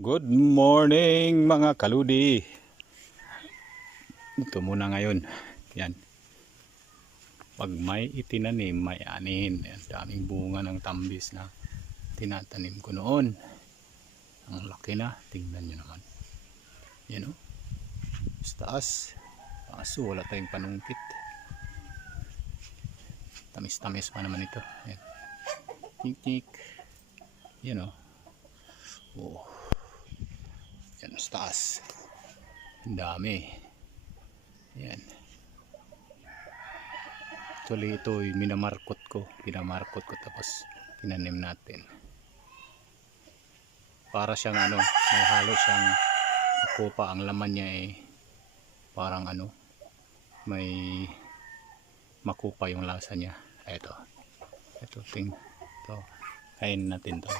Good morning mga kaludi. Ito muna ngayon. Yan. Pag may itinanim, may anihin. Ang daming bunga ng tambis na tinatanim ko noon. Ang laki na. Tingnan nyo naman. Yan o. Sa taas. Kaso wala tayong panungkit. Tamis-tamis pa naman ito. Yan. Tik-tik. Yan o. Oh. Yan sa taas. Ang dami. Yan. Actually ito minamarkot ko. Pinamarkot ko tapos tinanim natin. Para siyang may halo siyang makupa. Ang laman niya parang may makupa yung lasa niya. Ito. Ito. Kainin natin to.